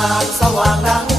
างสว่างดัง